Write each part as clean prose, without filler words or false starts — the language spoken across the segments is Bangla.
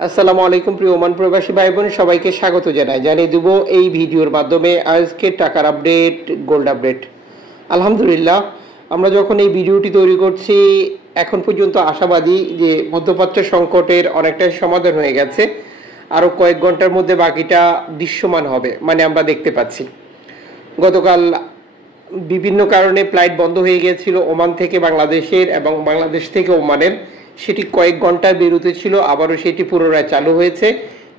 আসসালামু আলাইকুম প্রিয় ওমান প্রবাসী ভাই বোন সবাইকে স্বাগত জানাই। জানিয়ে দেব এই ভিডিওর মাধ্যমে আজকে টাকার আপডেট, গোল্ড আপডেট। আলহামদুলিল্লাহ, আমরা যখন এই ভিডিওটি তৈরি করছি এখন পর্যন্ত আশাবাদী যে মধ্যপ্রাচ্য সংকটের অনেকটাই সমাধান হয়ে গেছে। আরও কয়েক ঘন্টার মধ্যে বাকিটা দৃশ্যমান হবে, মানে আমরা দেখতে পাচ্ছি। গতকাল বিভিন্ন কারণে ফ্লাইট বন্ধ হয়ে গিয়েছিল ওমান থেকে বাংলাদেশের এবং বাংলাদেশ থেকে ওমানের। সেটি কয়েক ঘন্টার বিরতি ছিল, আবারও সেটি পুনরায় চালু হয়েছে।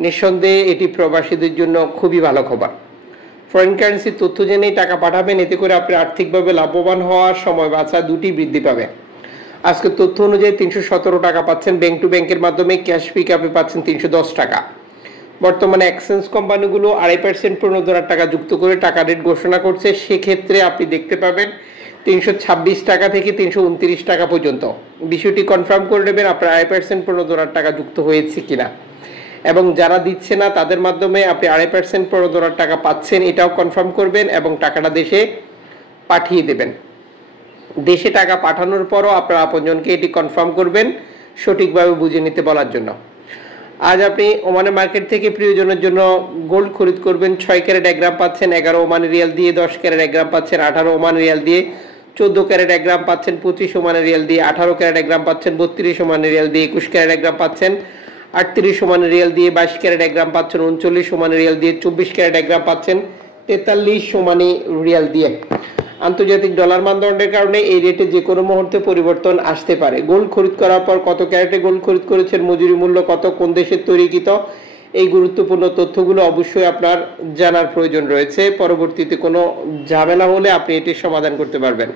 নিঃসন্দেহে এটি প্রবাসীদের জন্য খুবই ভালো খবর। ফরেন কারেন্সির তথ্য জেনেই টাকা পাঠাবেন, এতে করে আপনি আর্থিকভাবে লাভবান হওয়ার সময় বাঁচা দুটি বৃদ্ধি পাবে। আজকের তথ্য অনুযায়ী 317 টাকা পাচ্ছেন ব্যাংক টু ব্যাংকের মাধ্যমে, ক্যাশ পিক আপে পাচ্ছেন 310 টাকা। বর্তমানে এক্সচেঞ্জ কোম্পানিগুলো 2.5% প্রণোদনার টাকা যুক্ত করে টাকা রেট ঘোষণা করছে। সেক্ষেত্রে আপনি দেখতে পাবেন 326 টাকা থেকে 329 টাকা পর্যন্ত। বিষয়টি কনফার্ম করে নেবেন আপনার 2.5% প্রণোদনার টাকা যুক্ত হয়েছে কিনা, এবং যারা দিচ্ছে না তাদের মাধ্যমে আপনি 2.5% প্রণোদনার টাকা পাচ্ছেন এটাও কনফার্ম করবেন এবং টাকাটা দেশে পাঠিয়ে দেবেন। দেশে টাকা পাঠানোর পরও আপনার আপনজনকে এটি কনফার্ম করবেন সঠিকভাবে বুঝে নিতে বলার জন্য। আজ আপনি ওমানের মার্কেট থেকে প্রিয়জনের জন্য গোল্ড খরিদ করবেন। 6 ক্যারেট 1 গ্রাম পাচ্ছেন 11 ওমানি রিয়াল দিয়ে, 10 ক্যারেট 1 গ্রাম পাচ্ছেন 18 ওমানি রিয়াল দিয়ে, 14 ক্যারেট 1 গ্রাম পাচ্ছেন 25 ওমানি রিয়াল দিয়ে, 18 ক্যারেট 1 গ্রাম পাচ্ছেন 32 ওমানি রিয়াল দিয়ে, 21 ক্যারেট 1 গ্রাম পাচ্ছেন 38 ওমানি রিয়াল দিয়ে, 22 ক্যারেট 1 গ্রাম পাচ্ছেন 39 ওমানি রিয়াল দিয়ে, 24 ক্যারেট 1 গ্রাম পাচ্ছেন 43 ওমানি রিয়াল দিয়ে। আন্তর্জাতিক ডলার মানদণ্ডের কারণে এই রেটে যে কোনো মুহূর্তে পরিবর্তন আসতে পারে। গোল্ড খরিদ করার পর কত ক্যারেটে গোল্ড খরিদ করেছেন, মজুরি মূল্য কত, কোন দেশের তৈরিকৃত, এই গুরুত্বপূর্ণ তথ্যগুলো অবশ্যই আপনার জানার প্রয়োজন রয়েছে। পরবর্তীতে কোনো ঝামেলা হলে আপনি এটির সমাধান করতে পারবেন।